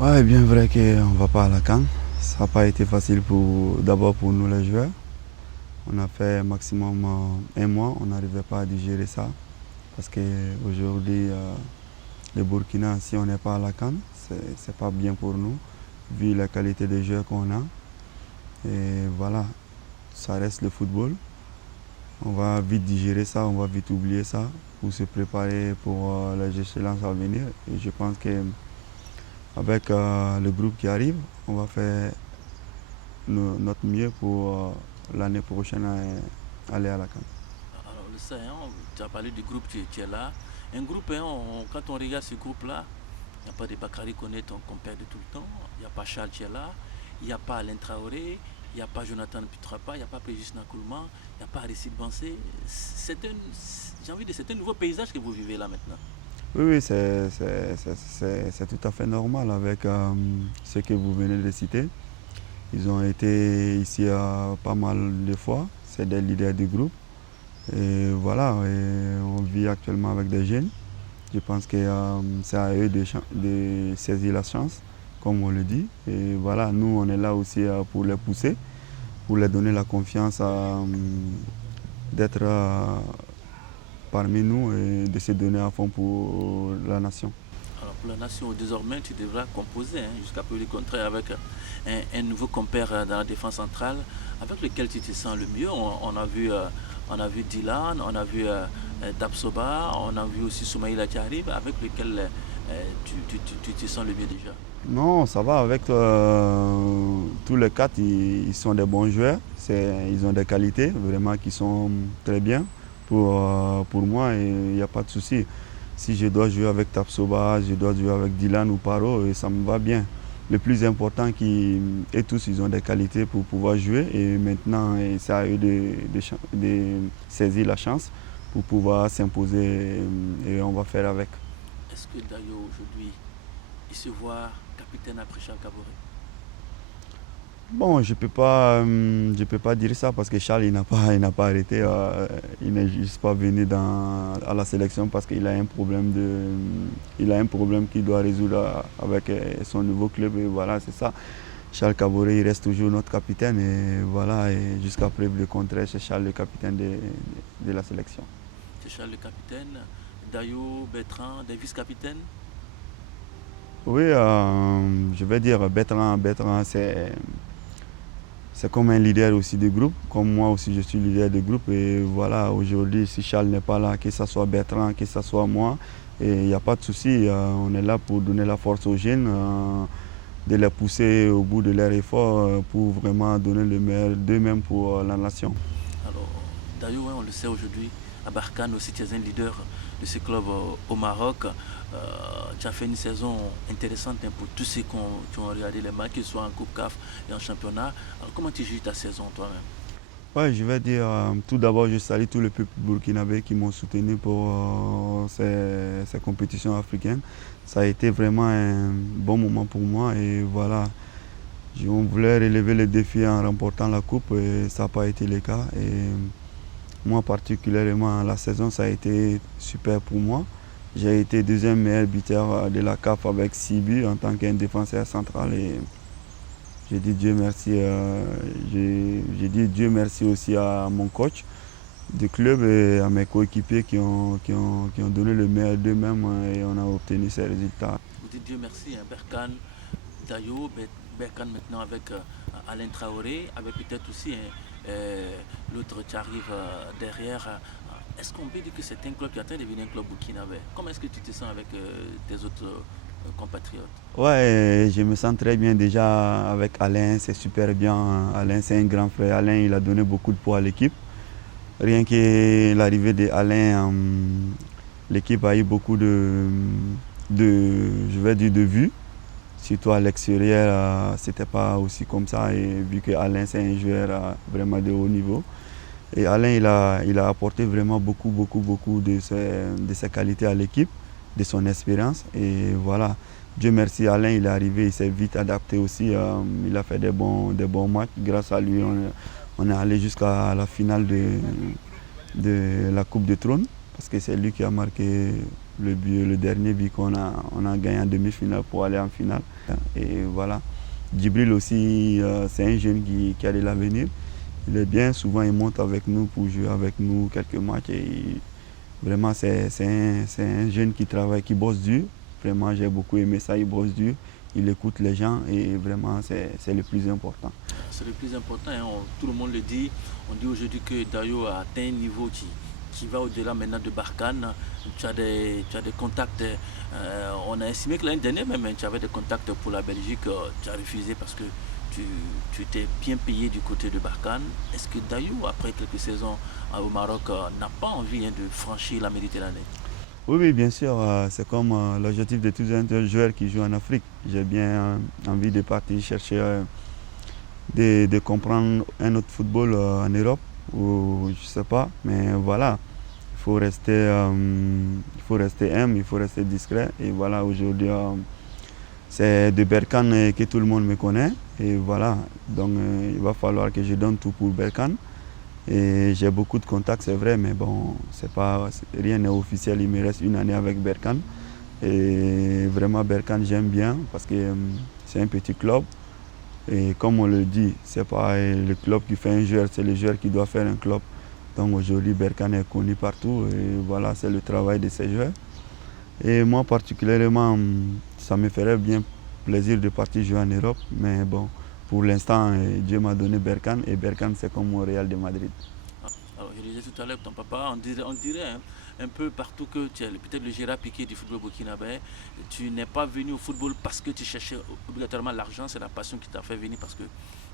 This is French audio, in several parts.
Ouais, bien vrai qu'on ne va pas à la CAN. Ça n'a pas été facile d'abord pour nous les joueurs. On a fait maximum un mois, on n'arrivait pas à digérer ça. Parce qu'aujourd'hui, le Burkina, si on n'est pas à la CAN, c'est pas bien pour nous, vu la qualité des joueurs qu'on a. Et voilà, ça reste le football. On va vite digérer ça, on va vite oublier ça pour se préparer pour les échéances à venir. Et je pense qu'avec le groupe qui arrive, on va faire notre mieux pour l'année prochaine aller à la CAN. Alors, le Sahel, tu as parlé du groupe, tu es là. Un groupe, hein, quand on regarde ce groupe-là, il n'y a pas de Bakary Koné, ton compère de tout le temps. Il n'y a pas Charles qui est là. Il n'y a pas Alain Traoré. Il n'y a pas Jonathan Putrapa. Il n'y a pas Pégis Nakoulman. Il n'y a pas Aristide Bansé. J'ai envie de dire, c'est un nouveau paysage que vous vivez là maintenant. Oui, oui, c'est tout à fait normal avec ce que vous venez de citer. Ils ont été ici pas mal de fois. C'est des leaders du groupe. Et voilà, et on vit actuellement avec des jeunes. Je pense que c'est à eux de saisir la chance, comme on le dit. Et voilà, nous, on est là aussi pour les pousser, pour leur donner la confiance d'être parmi nous et de se donner à fond pour la nation. Alors pour la nation, désormais, tu devras composer, hein, jusqu'à peu du contraire, avec un nouveau compère dans la défense centrale, avec lequel tu te sens le mieux. On a vu Dylan, on a vu Dabsoba, on a vu aussi Soumaïla qui arrive, avec lequel tu te sens le mieux déjà. Non, ça va avec tous les quatre, ils sont des bons joueurs. Ils ont des qualités vraiment qui sont très bien pour moi et il n'y a pas de souci. Si je dois jouer avec Tapsoba, je dois jouer avec Dylan ou Paro, et ça me va bien. Le plus important, et tous, ils ont des qualités pour pouvoir jouer et maintenant, c'est à eux de saisir la chance pour pouvoir s'imposer et on va faire avec. Est-ce que Dayo aujourd'hui, il se voit capitaine après Charles Caboret? Bon, je peux pas dire ça parce que Charles, il n'a pas arrêté. Il n'est juste pas venu à la sélection parce qu'il a un problème il a un problème qu'il doit résoudre avec son nouveau club et voilà, c'est ça. Charles Caboret, il reste toujours notre capitaine et voilà, et jusqu'à preuve du contraire, c'est Charles le capitaine de la sélection. C'est Charles le capitaine, Dayo, Bertrand, des vice-capitaines. Oui, je vais dire Bertrand, c'est comme un leader aussi du groupe, comme moi aussi je suis leader du groupe. Et voilà, aujourd'hui, si Charles n'est pas là, que ce soit Bertrand, que ce soit moi, il n'y a pas de souci. On est là pour donner la force aux jeunes, de les pousser au bout de leur effort pour vraiment donner le meilleur d'eux-mêmes pour la nation. Alors, Dayo, hein, on le sait aujourd'hui, à Barkhane aussi, tu es un leader de ce club au Maroc. Tu as fait une saison intéressante, hein, pour tous ceux qui ont regardé les matchs, que ce soit en Coupe CAF et en championnat. Alors, comment tu joues ta saison toi-même? Ouais, je vais dire, tout d'abord, je salue tous les peuples burkinabés qui m'ont soutenu pour ces compétitions africaines. Ça a été vraiment un bon moment pour moi et voilà, on voulait relever le défi en remportant la coupe et ça n'a pas été le cas. Et moi particulièrement, la saison, ça a été super pour moi. J'ai été deuxième meilleur buteur de la CAF avec 6 buts en tant qu'un défenseur central et j'ai dit Dieu merci. J'ai dit Dieu merci aussi à mon coach du club et à mes coéquipiers qui ont donné le meilleur d'eux-mêmes et on a obtenu ces résultats. Vous dites Dieu merci, hein, Berkane, Dayo, Berkane maintenant avec Alain Traoré, avec peut-être aussi, hein, l'autre qui arrive derrière. Est-ce qu'on peut dire que c'est un club qui est en train de devenir un club burkinabé? Comment est-ce que tu te sens avec tes autres compatriotes? Ouais, je me sens très bien déjà avec Alain, c'est super bien. Alain, c'est un grand frère. Alain, il a donné beaucoup de poids à l'équipe. Rien que l'arrivée d'Alain, l'équipe a eu beaucoup je vais dire, de vues. Surtout à l'extérieur, c'était pas aussi comme ça. Et vu que Alain, c'est un joueur vraiment de haut niveau. Et Alain, il a apporté vraiment beaucoup de ses qualités à l'équipe, de son expérience. Et voilà, Dieu merci, Alain, il est arrivé, il s'est vite adapté aussi. Il a fait des bons matchs. Grâce à lui, on est allé jusqu'à la finale de la Coupe de Trône, parce que c'est lui qui a marqué le dernier but on a gagné en demi-finale pour aller en finale. Et voilà. Djibril aussi, c'est un jeune qui a de l'avenir. Il est bien, souvent il monte avec nous pour jouer avec nous quelques matchs. Et vraiment, c'est un jeune qui travaille, qui bosse dur. Vraiment, j'ai beaucoup aimé ça, il bosse dur, il écoute les gens et vraiment, c'est le plus important. C'est le plus important, hein. Tout le monde le dit. On dit aujourd'hui que Dayo a atteint un niveau qui va au-delà maintenant de Barkhane. Tu as des contacts. On a estimé que l'année dernière même, tu avais des contacts pour la Belgique. Tu as refusé parce que tu étais bien payé du côté de Barkhane. Est-ce que Dayo, après quelques saisons au Maroc, n'a pas envie, hein, de franchir la Méditerranée? Oui, oui, bien sûr, c'est comme l'objectif de tous les joueurs qui jouent en Afrique. J'ai bien envie de partir chercher, de comprendre un autre football en Europe, ou je sais pas, mais voilà, il faut rester humble, il faut rester discret. Et voilà, aujourd'hui, c'est de Berkane que tout le monde me connaît. Et voilà, donc il va falloir que je donne tout pour Berkane. Et j'ai beaucoup de contacts, c'est vrai, mais bon, rien n'est officiel. Il me reste une année avec Berkane. Et vraiment, Berkane, j'aime bien parce que c'est un petit club. Et comme on le dit, c'est pas le club qui fait un joueur, c'est le joueur qui doit faire un club. Donc aujourd'hui, Berkane est connu partout. Et voilà, c'est le travail de ces joueurs. Et moi, particulièrement, ça me ferait bien plaisir de partir jouer en Europe. Mais bon, pour l'instant, Dieu m'a donné Berkane et Berkane, c'est comme au Real de Madrid. Alors, je disais tout à l'heure, ton papa, on dirait, hein, un peu partout que tu es peut-être le Gérard Piqué du football burkinabé. Tu n'es pas venu au football parce que tu cherchais obligatoirement l'argent, c'est la passion qui t'a fait venir parce que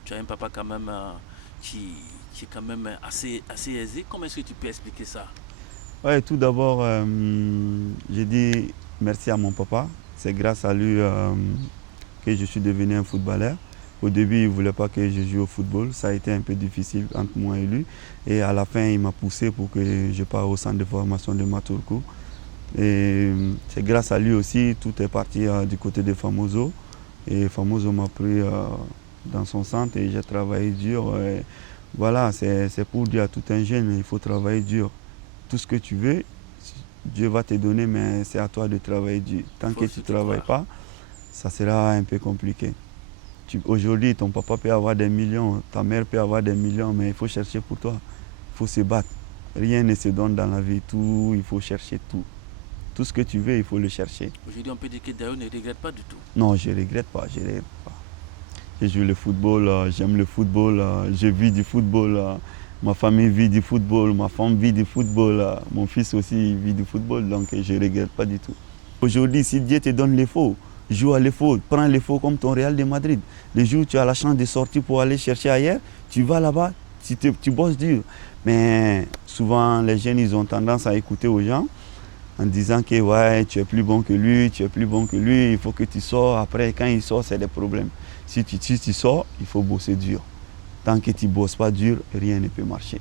tu as un papa quand même qui est quand même assez aisé. Comment est-ce que tu peux expliquer ça? Ouais, tout d'abord, je dis merci à mon papa. C'est grâce à lui que je suis devenu un footballeur. Au début, il ne voulait pas que je joue au football. Ça a été un peu difficile entre moi et lui. Et à la fin, il m'a poussé pour que je parte au centre de formation de Maturku. Et c'est grâce à lui aussi, tout est parti du côté de Famoso. Et Famoso m'a pris dans son centre et j'ai travaillé dur. Et voilà, c'est pour dire à tout un jeune, il faut travailler dur. Tout ce que tu veux, Dieu va te donner, mais c'est à toi de travailler dur. Tant que tu ne travailles pas, ça sera un peu compliqué. Aujourd'hui, ton papa peut avoir des millions, ta mère peut avoir des millions, mais il faut chercher pour toi. Il faut se battre. Rien ne se donne dans la vie. Tout, il faut chercher tout. Tout ce que tu veux, il faut le chercher. Aujourd'hui, on peut dire que Dayo ne regrette pas du tout. Non, je ne regrette pas. Je regrette pas. Je joue le football, j'aime le football, je vis du football. Ma famille vit du football, ma femme vit du football, mon fils aussi vit du football, donc je ne regrette pas du tout. Aujourd'hui, si Dieu te donne l'effort, joue à l'effort, prends l'effort comme ton Real de Madrid. Le jour où tu as la chance de sortir pour aller chercher ailleurs, tu vas là-bas, tu bosses dur. Mais souvent, les jeunes, ils ont tendance à écouter aux gens en disant que ouais, tu es plus bon que lui, tu es plus bon que lui, il faut que tu sors. Après, quand il sort, c'est des problèmes. Si tu sors, il faut bosser dur. Tant que tu ne bosses pas dur, rien ne peut marcher.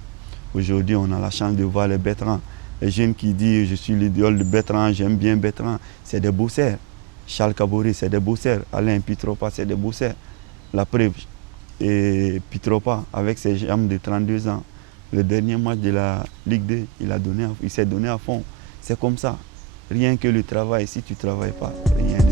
Aujourd'hui, on a la chance de voir les Bertrand. Les jeunes qui disent je suis l'idéal de Bertrand, j'aime bien Bertrand, c'est des bosseurs. Charles Caboret, c'est des bosseurs. Alain Pitropa, c'est des bosseurs. La preuve, et Pitropa, avec ses jambes de 32 ans, le dernier match de la Ligue 2, il s'est donné à fond. C'est comme ça. Rien que le travail, si tu ne travailles pas, rien.